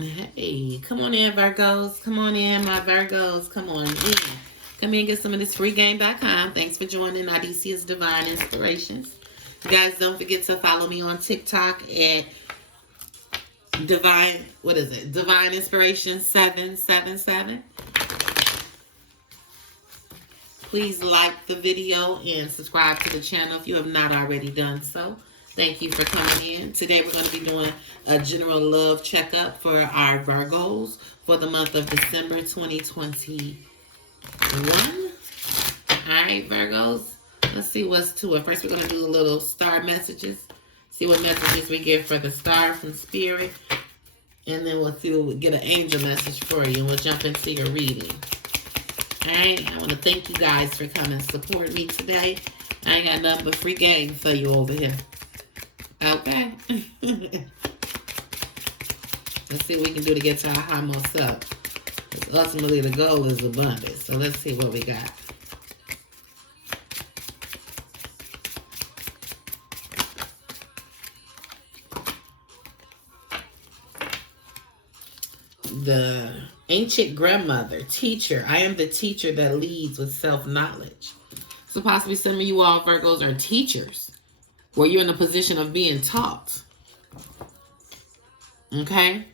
Hey, come on in, Virgos. Come on in, my Virgos. Come on in. Come in and get some of this freegame.com. Thanks for joining. IDC is Divine Inspirations. You guys, don't forget to follow me on TikTok at Divine Inspiration 777. Please like the video and subscribe to the channel if you have not already done so. Thank you for coming in. Today we're going to be doing a general love checkup for our Virgos for the month of December 2021. Alright, Virgos. Let's see what's to it. First we're going to do a little star messages. See what messages we get for the star from Spirit. And then we'll see what we get an angel message for you. And we'll jump into your reading. Alright, I want to thank you guys for coming and support me today. I ain't got nothing but free game for you over here. Okay. Let's see what we can do to get to our highmost self. Because ultimately the goal is abundance. So let's see what we got. The ancient grandmother, teacher. I am the teacher that leads with self-knowledge. So possibly some of you all Virgos are teachers, where you're in a position of being taught. Okay?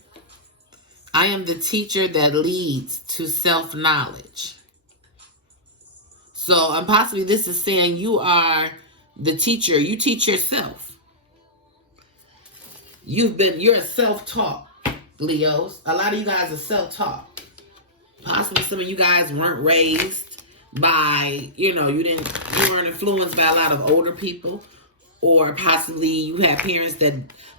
I am the teacher that leads to self-knowledge. So, and possibly this is saying you are the teacher. You teach yourself. You're a self-taught, Leos. A lot of you guys are self-taught. Possibly some of you guys weren't raised by, you weren't influenced by a lot of older people. Or possibly you had parents that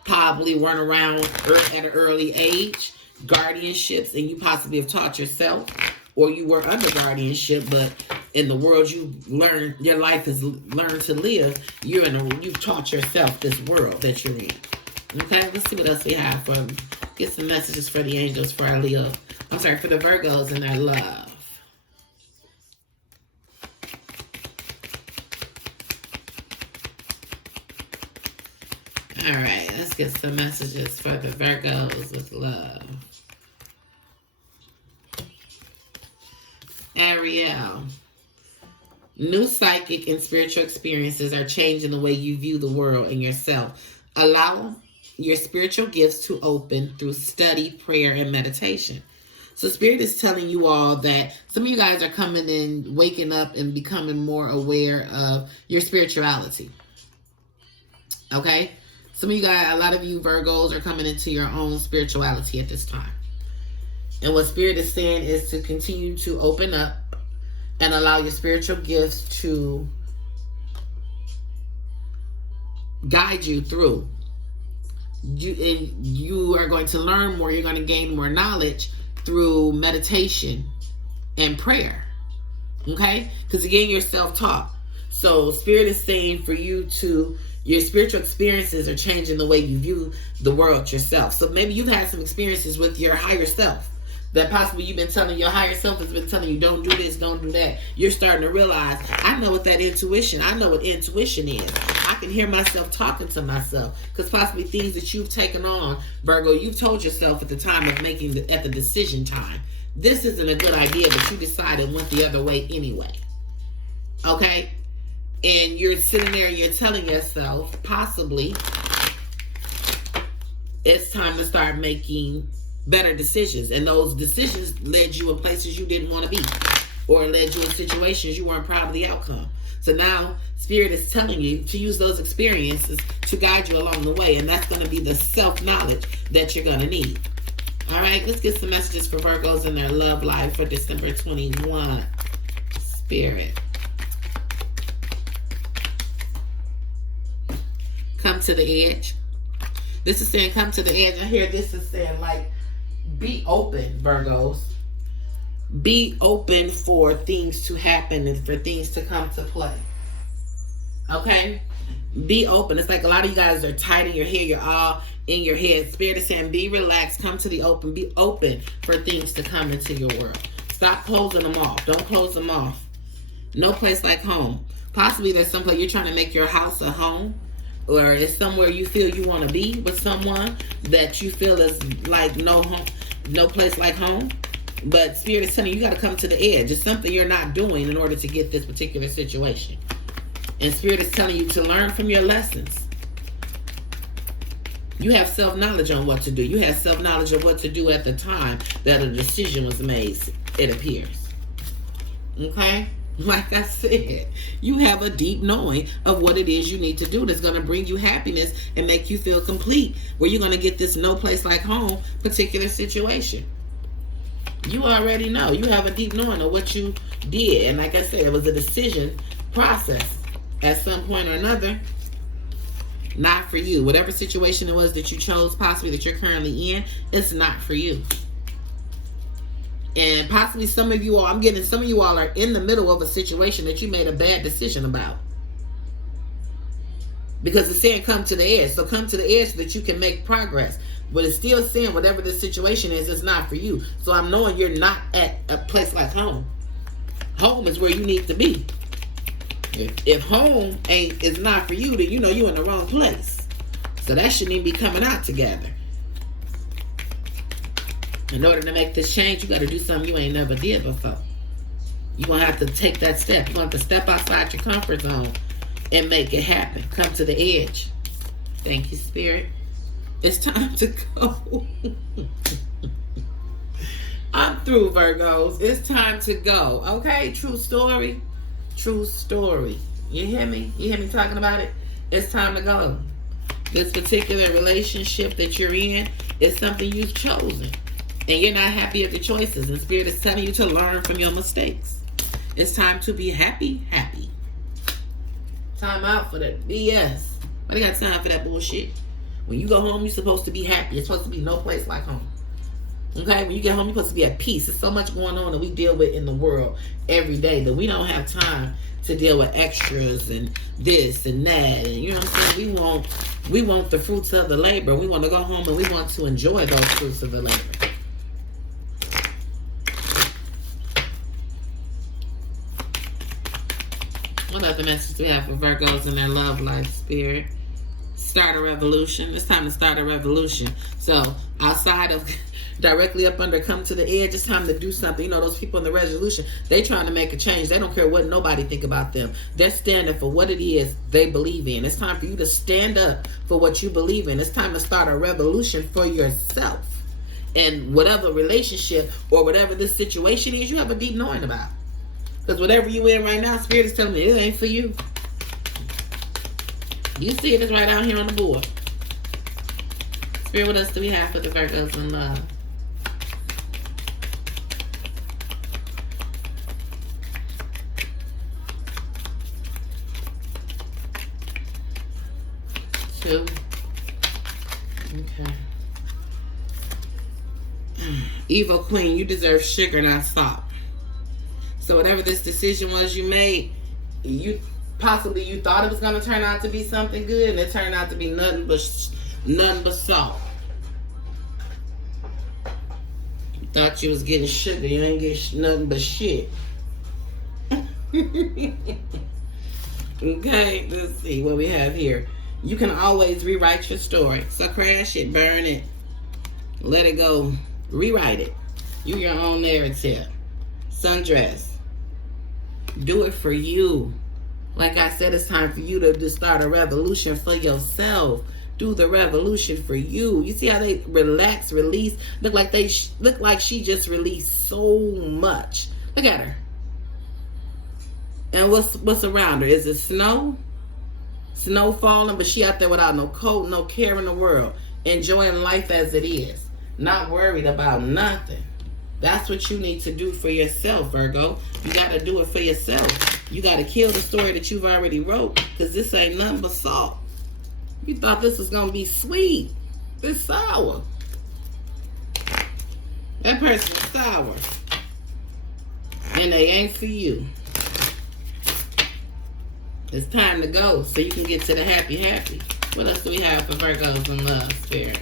probably weren't around at an early age, guardianships, and you possibly have taught yourself, or you were under guardianship, but in the world you learned, your life is learned to live, you've taught yourself this world that you're in. Okay, let's see what else we have for, get some messages for the angels, for our Leo, for the Virgos and their love. All right, let's get some messages for the Virgos with love. Ariel. New psychic and spiritual experiences are changing the way you view the world and yourself. Allow your spiritual gifts to open through study, prayer, and meditation. So Spirit is telling you all that some of you guys are coming in, waking up and becoming more aware of your spirituality. Okay? Some of you guys, a lot of you Virgos are coming into your own spirituality at this time. And what Spirit is saying is to continue to open up and allow your spiritual gifts to guide you through. You are going to learn more. You're going to gain more knowledge through meditation and prayer. Okay? Because again, you're self-taught. So Spirit is saying for you to, your spiritual experiences are changing the way you view the world yourself. So maybe you've had some experiences with your higher self that possibly you've been telling, your higher self has been telling you, don't do this, don't do that. You're starting to realize, I know what intuition is. I can hear myself talking to myself, because possibly things that you've taken on, Virgo, you've told yourself at the time of at the decision time, this isn't a good idea, but you decided and went the other way anyway. Okay? And you're sitting there and you're telling yourself, possibly, it's time to start making better decisions. And those decisions led you in places you didn't want to be, or led you in situations you weren't proud of the outcome. So now Spirit is telling you to use those experiences to guide you along the way. And that's going to be the self-knowledge that you're going to need. All right, let's get some messages for Virgos in their love life for December 21. Spirit. Come to the edge. This is saying come to the edge. I hear this is saying like be open, Virgos. Be open for things to happen and for things to come to play. Okay? Be open. It's like a lot of you guys are tight in your head. You're all in your head. Spirit is saying be relaxed. Come to the open. Be open for things to come into your world. Stop closing them off. Don't close them off. No place like home. Possibly there's some place you're trying to make your house a home. or it's somewhere you feel you want to be with someone that you feel is like no home, no place like home. But Spirit is telling you, you got to come to the edge. It's something you're not doing in order to get this particular situation. And Spirit is telling you to learn from your lessons. You have self-knowledge on what to do. You have self-knowledge of what to do at the time that a decision was made, it appears. Okay? Like I said, you have a deep knowing of what it is you need to do that's going to bring you happiness and make you feel complete, where you're going to get this no place like home particular situation. You already know. You have a deep knowing of what you did. And like I said, it was a decision process at some point or another. Not for you. Whatever situation it was that you chose, possibly that you're currently in, it's not for you. And possibly some of you all, I'm getting some of you all are in the middle of a situation that you made a bad decision about. Because it's saying come to the edge. So come to the edge so that you can make progress. But it's still saying whatever the situation is, it's not for you. So I'm knowing you're not at a place like home. Home is where you need to be. If home is not for you, then you know you're in the wrong place. So that shouldn't even be coming out together. In order to make this change, you got to do something you ain't never did before. You're going to have to take that step. You're going to have to step outside your comfort zone and make it happen. Come to the edge. Thank you, Spirit. It's time to go. I'm through, Virgos. It's time to go. Okay? True story. True story. You hear me? You hear me talking about it? It's time to go. This particular relationship that you're in is something you've chosen. And you're not happy at the choices. And Spirit is telling you to learn from your mistakes. It's time to be happy. Time out for that BS. I ain't got time for that bullshit. When you go home, you're supposed to be happy. It's supposed to be no place like home. Okay? When you get home, you're supposed to be at peace. There's so much going on that we deal with in the world every day that we don't have time to deal with extras and this and that. And you know what I'm saying? We want the fruits of the labor. We want to go home and we want to enjoy those fruits of the labor. What other message do we have for Virgos in their love life, Spirit? Start a revolution. It's time to start a revolution. So outside of directly up under come to the edge, it's time to do something. You know, those people in the resolution, they trying to make a change. They don't care what nobody think about them. They're standing for what it is they believe in. It's time for you to stand up for what you believe in. It's time to start a revolution for yourself. And whatever relationship or whatever this situation is, you have a deep knowing about. Because whatever you in right now, Spirit is telling me it ain't for you. You see it is right out here on the board. Spirit, what else do we have for the Virgos in love? Two. Okay. Evil Queen, you deserve sugar, not salt. So whatever this decision was you made, you thought it was going to turn out to be something good, and it turned out to be nothing but salt. You thought you was getting sugar, you ain't getting nothing but shit. Okay, let's see what we have here. You can always rewrite your story. So crash it, burn it, let it go, rewrite it. You your own narrative. Sundress. Do it for you. Like I said, it's time for you to start a revolution for yourself. Do the revolution for you. You see how they relax, release? Look like she just released so much. Look at her. And what's around her? Is it snow? Snow falling, but she out there without no coat, no care in the world. Enjoying life as it is. Not worried about nothing. That's what you need to do for yourself, Virgo. You got to do it for yourself. You got to kill the story that you've already wrote, because this ain't nothing but salt. You thought this was going to be sweet. It's sour. That person is sour. And they ain't for you. It's time to go so you can get to the happy. What else do we have for Virgos in love, Spirit?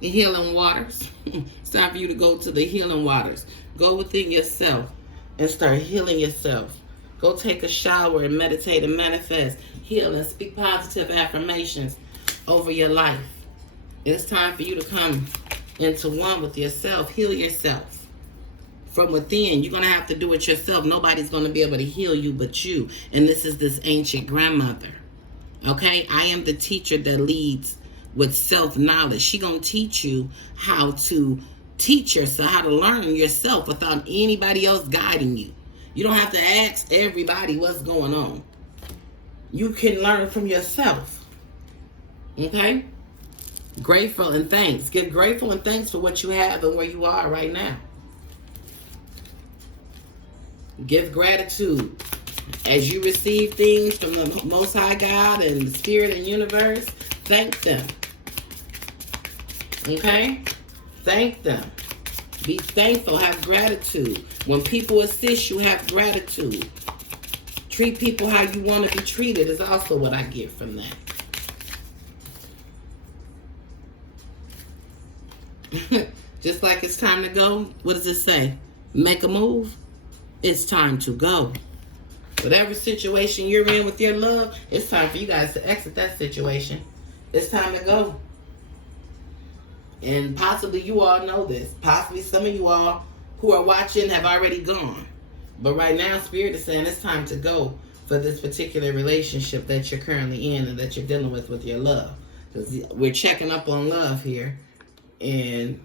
The healing waters. It's time for you to go to the healing waters. Go within yourself and start healing yourself. Go take a shower and meditate and manifest, heal, and speak positive affirmations over your life. It's time for you to come into one with yourself. Heal yourself from within. You're going to have to do it yourself. Nobody's going to be able to heal you but you. And this is this ancient grandmother. Okay? I am the teacher that leads with self-knowledge. She going to teach you how to teach yourself, how to learn yourself without anybody else guiding you. You don't have to ask everybody what's going on. You can learn from yourself. Okay? Grateful and thanks. Give grateful and thanks for what you have and where you are right now. Give gratitude. As you receive things from the Most High God and the Spirit and universe, thank them. Okay? Thank them. Be thankful. Have gratitude. When people assist you, have gratitude. Treat people how you want to be treated is also what I get from that. Just like it's time to go, what does it say? Make a move. It's time to go. Whatever situation you're in with your love, it's time for you guys to exit that situation. It's time to go. And possibly you all know this. Possibly some of you all who are watching have already gone. But right now, Spirit is saying it's time to go for this particular relationship that you're currently in and that you're dealing with your love. Because we're checking up on love here. And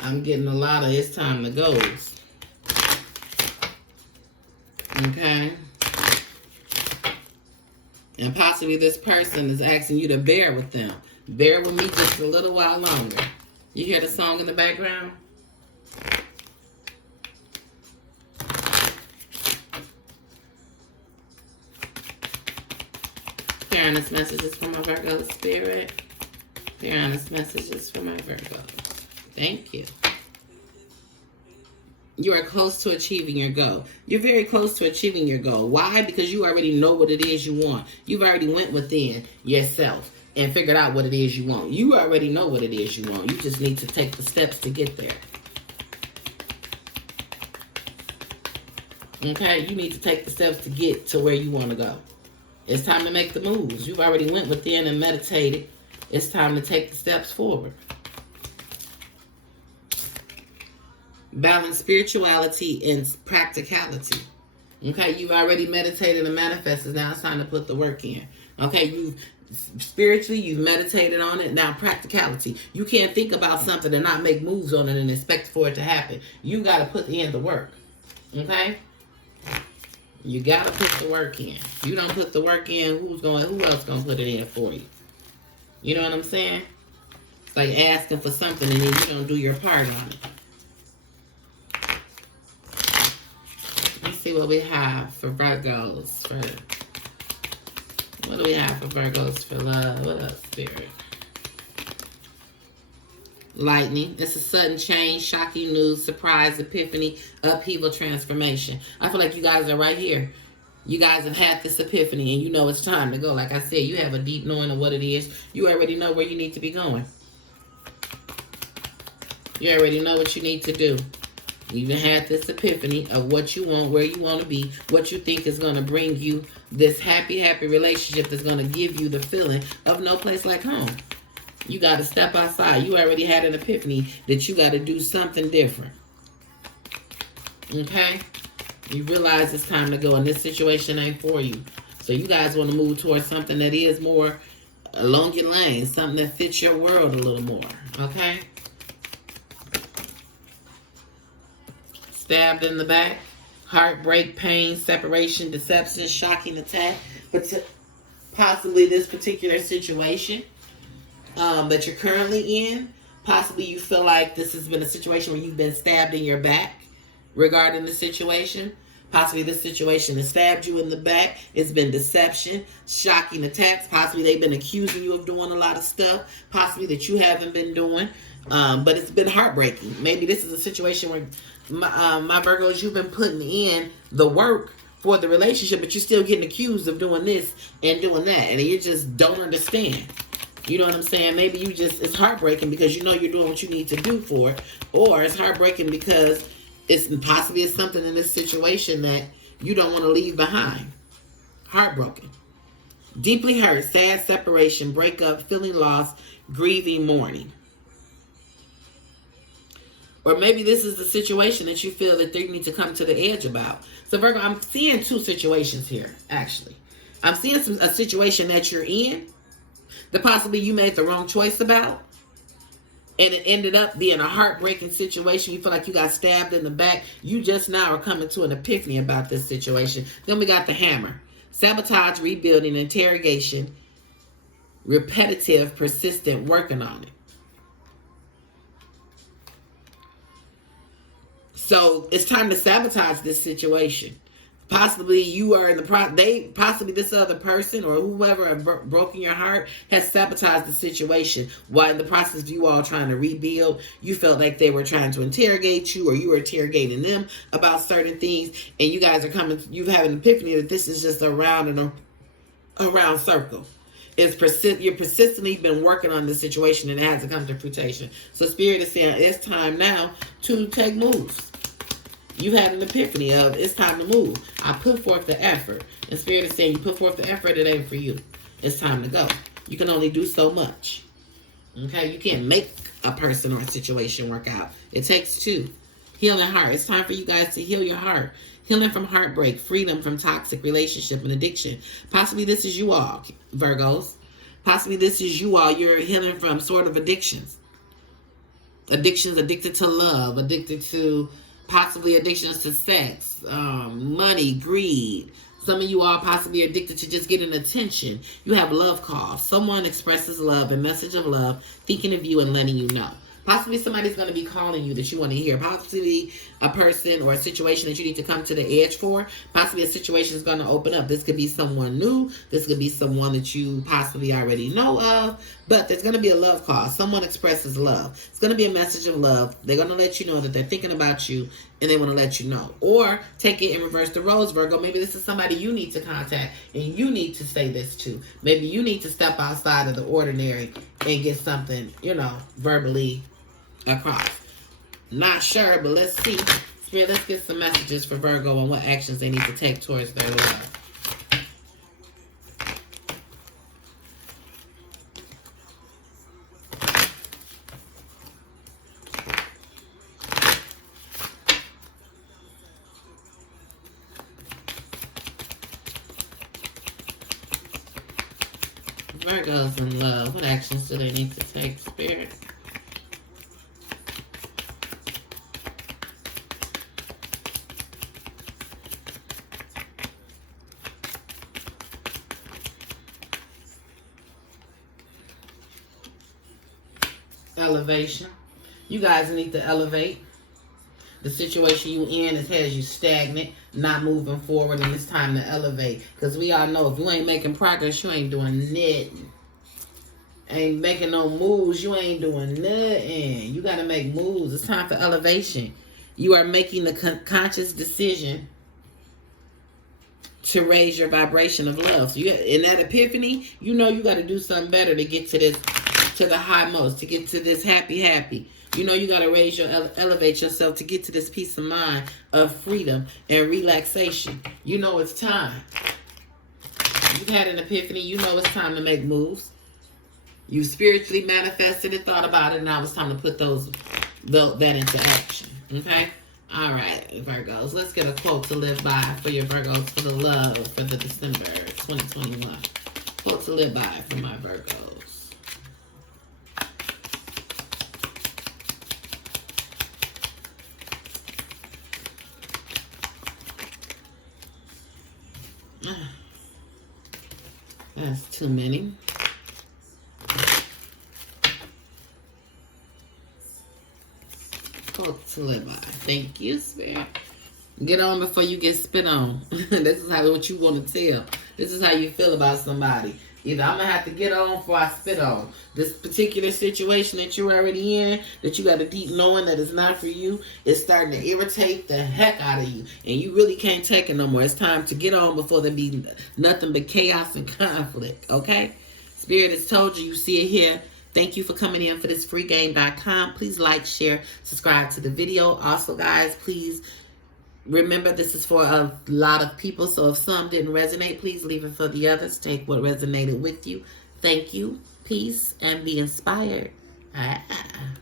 I'm getting a lot of it's time to go. Okay? And possibly this person is asking you to bear with them. Bear with me just a little while longer. You hear the song in the background? Hearing this messages from my Virgo spirit. Hearing this messages from my Virgo. Thank you. You are close to achieving your goal. You're very close to achieving your goal. Why? Because you already know what it is you want. You've already went within yourself and figured out what it is you want. You already know what it is you want. You just need to take the steps to get there. Okay? You need to take the steps to get to where you want to go. It's time to make the moves. You've already went within and meditated. It's time to take the steps forward. Balance spirituality and practicality. Okay, you've already meditated and manifested. Now it's time to put the work in. Okay, you've meditated on it. Now practicality. You can't think about something and not make moves on it and expect for it to happen. You got to put in the work. Okay, you got to put the work in. You don't put the work in, who else gonna put it in for you? You know what I'm saying? It's like asking for something and then you don't do your part on it. Let's see what we have for Virgos. What do we have for Virgos for love? What up, Spirit? Lightning. It's a sudden change, shocking news, surprise, epiphany, upheaval, transformation. I feel like you guys are right here. You guys have had this epiphany and you know it's time to go. Like I said, you have a deep knowing of what it is. You already know where you need to be going. You already know what you need to do. You even had this epiphany of what you want, where you want to be, what you think is going to bring you this happy, happy relationship that's going to give you the feeling of no place like home. You got to step outside. You already had an epiphany that you got to do something different. Okay? You realize it's time to go and this situation ain't for you. So you guys want to move towards something that is more along your lane, something that fits your world a little more. Okay? Stabbed in the back, heartbreak, pain, separation, deception, shocking attack, but possibly this particular situation that you're currently in. Possibly you feel like this has been a situation where you've been stabbed in your back regarding the situation. Possibly this situation has stabbed you in the back. It's been deception, shocking attacks. Possibly they've been accusing you of doing a lot of stuff. Possibly that you haven't been doing. But it's been heartbreaking. Maybe this is a situation where my Virgos, you've been putting in the work for the relationship, but you're still getting accused of doing this and doing that, and you just don't understand. You know what I'm saying? Maybe it's heartbreaking because you know you're doing what you need to do for it, or it's heartbreaking because It's possibly it's something in this situation that you don't want to leave behind. Heartbroken. Deeply hurt, sad separation, breakup, feeling lost, grieving, mourning. Or maybe this is the situation that you feel that they need to come to the edge about. So Virgo, I'm seeing two situations here, actually. I'm seeing a situation that you're in that possibly you made the wrong choice about. And it ended up being a heartbreaking situation. You feel like you got stabbed in the back. You just now are coming to an epiphany about this situation. Then we got the hammer. Sabotage, rebuilding, interrogation, repetitive, persistent, working on it. So it's time to sabotage this situation. Possibly you are in the possibly this other person or whoever have broken your heart has sabotaged the situation. While in the process of you all trying to rebuild, you felt like they were trying to interrogate you or you were interrogating them about certain things, and you guys are coming. You have an epiphany that this is just a round and a round circle. You're persistently been working on the situation and it hasn't come to fruition. So Spirit is saying it's time now to take moves. You had an epiphany of it's time to move. I put forth the effort. And Spirit is saying you put forth the effort, it ain't for you. It's time to go. You can only do so much. Okay? You can't make a person or a situation work out. It takes two. Healing heart. It's time for you guys to heal your heart. Healing from heartbreak. Freedom from toxic relationship and addiction. Possibly this is you all, Virgos. Possibly this is you all. You're healing from sort of addictions. Addictions, addicted to love. Addicted to... possibly addictions to sex, money, greed. Some of you are possibly addicted to just getting attention. You have love calls. Someone expresses love, a message of love, thinking of you and letting you know. Possibly somebody's going to be calling you that you want to hear. Possibly a person or a situation that you need to come to the edge for. Possibly a situation is going to open up. This could be someone new. This could be someone that you possibly already know of. But there's going to be a love call. Someone expresses love. It's going to be a message of love. They're going to let you know that they're thinking about you and they want to let you know. Or take it and reverse the roles, Virgo. Maybe this is somebody you need to contact and you need to say this to. Maybe you need to step outside of the ordinary and get something, verbally across. Not sure, but let's see. Spirit, let's get some messages for Virgo on what actions they need to take towards their love. Virgos in love. What actions do they need to take, Spirit? Elevation. You guys need to elevate. The situation you in has you stagnant, not moving forward, and it's time to elevate. Because we all know if you ain't making progress, you ain't doing nothing. Ain't making no moves, you ain't doing nothing. You got to make moves. It's time for elevation. You are making the conscious decision to raise your vibration of love. So in that epiphany, you got to do something better to get to this, to the high most, to get to this happy. You got to elevate yourself to get to this peace of mind of freedom and relaxation. It's time. You've had an epiphany. It's time to make moves. You spiritually manifested it, thought about it, and now it's time to put that into action. Okay? All right, Virgos. Let's get a quote to live by for your Virgos for the love for the December 2021. Quote to live by for my Virgos. That's too many. Quote to live by. Thank you, Spirit. Get on before you get spit on. This is what you want to tell. This is how you feel about somebody. Either I'm going to have to get on before I spit on. This particular situation that you're already in, that you got a deep knowing that it's not for you, is starting to irritate the heck out of you. And you really can't take it no more. It's time to get on before there be nothing but chaos and conflict. Okay? Spirit has told you, you see it here, Thank you for coming in for this freegame.com. Please like, share, subscribe to the video. Also, guys, please remember this is for a lot of people. So if some didn't resonate, please leave it for the others. Take what resonated with you. Thank you. Peace and be inspired.